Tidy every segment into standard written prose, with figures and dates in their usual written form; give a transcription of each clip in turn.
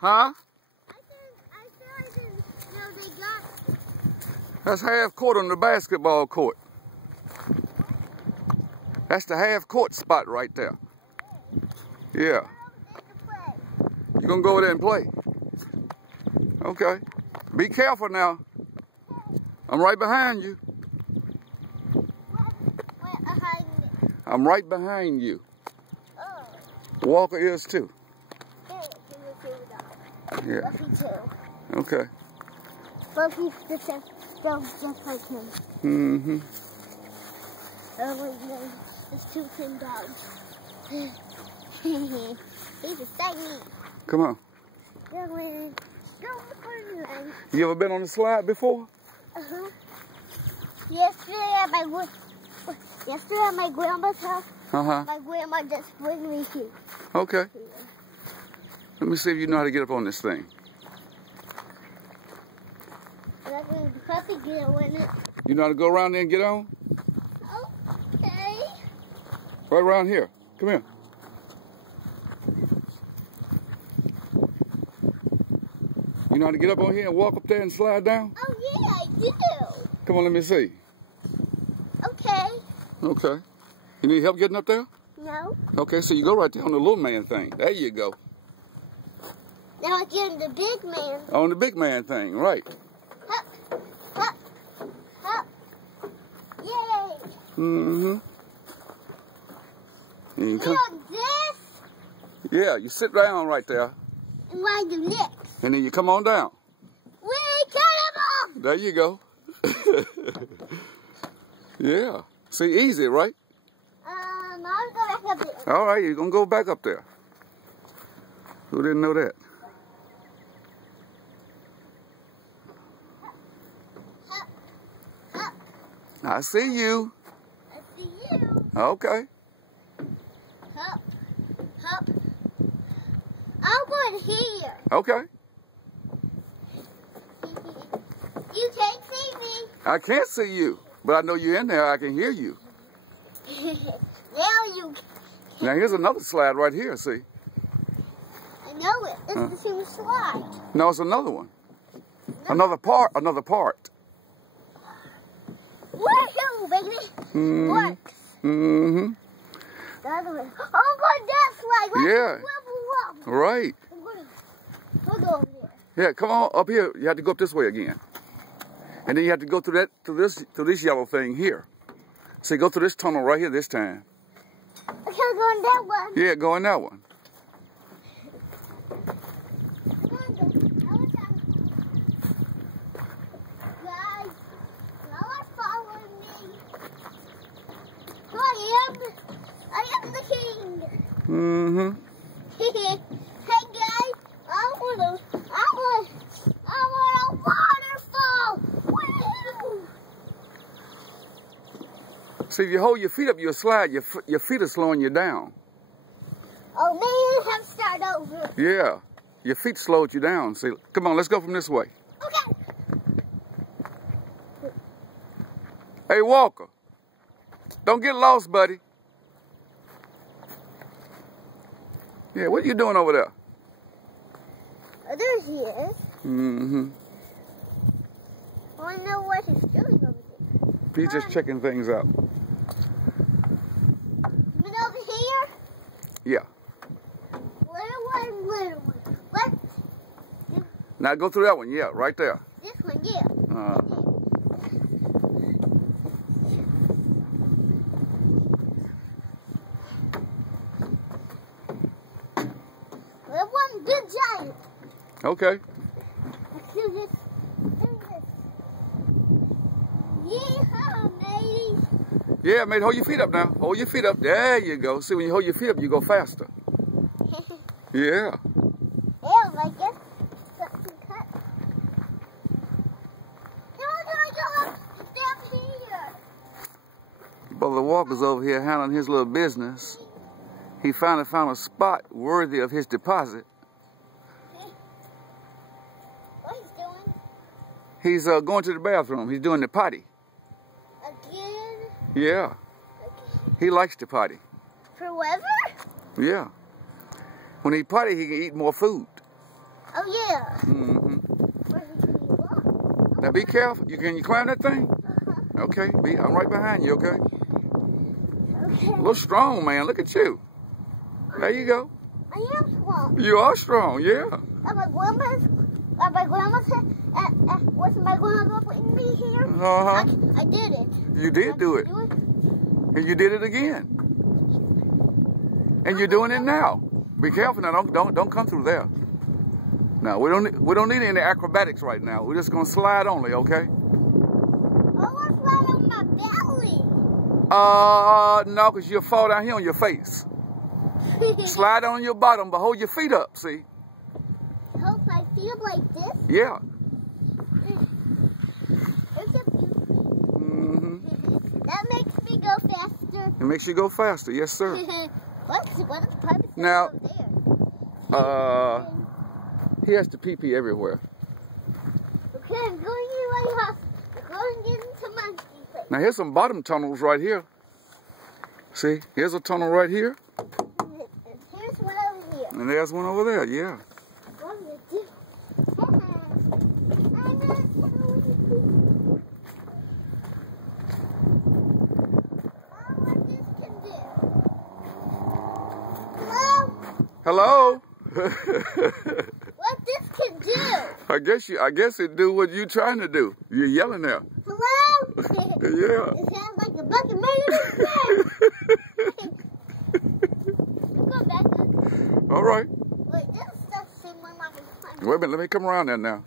Huh? I didn't know they got. That's half court on the basketball court. That's the half court spot right there. Yeah. You gonna go over there and play? Okay. Be careful now. I'm right behind you. Where behind me? I'm right behind you. Oh. Walker is too. Yeah. Yeah. Buffy too. Okay. Buffy's the same stuff just like him. Mm-hmm. Oh my God. There's two thin dogs. He's a segment. Come on. You ever been on the slide before? Uh-huh. Yesterday at my grandma's house, my grandma just bring me here. Okay. Let me see if you know how to get up on this thing. I'm going to Puppy get on it. You know how to go around there and get on? Okay. Right around here. Come here. You know how to get up on here and walk up there and slide down? Oh, yeah, I do. Come on, let me see. Okay. Okay. You need help getting up there? No. Okay, so you go right there on the little man thing. There you go. Now I'm getting the big man. On the big man thing, right. Hup, hup, hup. Yay. Mm-hmm. You Look, this. Yeah, you sit down right there. And why do next? And then you come on down. We're cannibal! There you go. Yeah. See, easy, right? I'm going to go back up there. All right, you're going to go back up there. Who didn't know that? Hup, hup. I see you. I see you. Okay. Hup, hup. I'm going here. Okay. You can't see me. I can't see you, but I know you're in there. I can hear you. Now you can. Now, here's another slide right here, see? I know it. It's the same slide. No, it's another one. Another part. Woohoo, baby. Works. Mm-hmm. The other one. Oh, my that slide. Right. Yeah. Level up. Right. We'll go over there. Yeah, come on up here. You have to go up this way again. And then you have to go through this yellow thing here. So you go through this tunnel right here this time. I can't go in that one. Yeah, go in that one. Guys, y'all are following me. I am the king. Mm-hmm. Hey guys, I want a waterfall. Woo! See, if you hold your feet up, you'll slide. Your feet are slowing you down. Oh, maybe have to start over. Yeah, your feet slowed you down. See, come on, let's go from this way. Okay. Hey, Walker, don't get lost, buddy. Yeah, what are you doing over there? Oh, there he is. Mm-hmm. I want to know what he's doing over there. He's just checking things out. But over here? Yeah. Little one. What? Now go through that one. Yeah, right there. This one, yeah. Little one, good giant. Okay. Let's do this. Yeehaw, mateys. Yeah, mate, hold your feet up now. Hold your feet up. There you go. See, when you hold your feet up, you go faster. Yeah. Ew, I guess something cut. Go down here. Brother Walker's over here handling his little business. He finally found a spot worthy of his deposit. What he's doing? He's going to the bathroom. He's doing the potty. Again? Yeah. Again. He likes to potty. Forever? Yeah. When he potty, he can eat more food. Oh, yeah. Mm-hmm. Now be careful. Can you climb that thing? Okay. I'm right behind you, okay? Okay. A little strong, man. Look at you. There you go. I am strong. You are strong, yeah. At my grandma's was my grandma putting me here? Uh-huh. I did it. You did do it. And you did it again. And you're doing it now. Be careful now. Don't come through there. No, we don't need any acrobatics right now. We're just gonna slide only, okay? I want to slide on my belly. No, because you'll fall down here on your face. Slide on your bottom, but hold your feet up, see? Hold my feet up like this? Yeah. That makes me go faster. It makes you go faster, yes, sir. What is the purpose now, of there? He has to pee everywhere. Okay, I'm going in my house. I'm going into monkey place. Now here's some bottom tunnels right here. See, here's a tunnel right here. And here's one over here. And there's one over there, yeah. What am I going to do? I'm going to Hello? What this can do? I guess it do what you trying to do. You're yelling there. Hello? Yeah. It sounds like a bucket made Go back. All right. Wait, this stuff seems like my fun. Wait a minute, let me come around there now.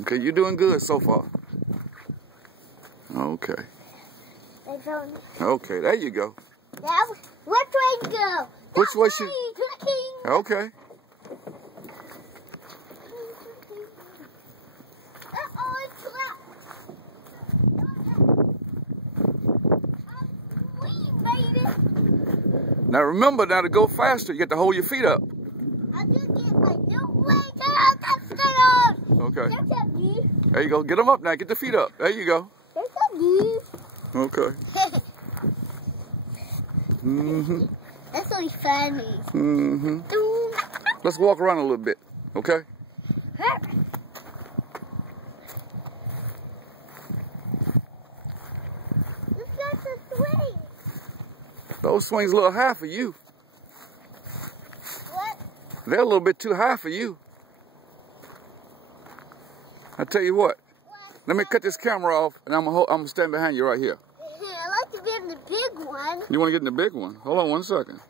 Okay, you're doing good so far. Okay. Okay, there you go. Now, which way to go? Which way should? Okay. Now remember, now to go faster, you have to hold your feet up. I just get my new way down. Okay. There you go. Get them up now. Get the feet up. There you go. Okay. Mm-hmm. That's really funny. Mm-hmm. Let's walk around a little bit, okay? Look at the swing. Those swings a little high for you. What? They're a little bit too high for you. I tell you what. Let me cut this camera off, and I'm gonna stand behind you right here. I like to be in the big one. You want to get in the big one? Hold on one second.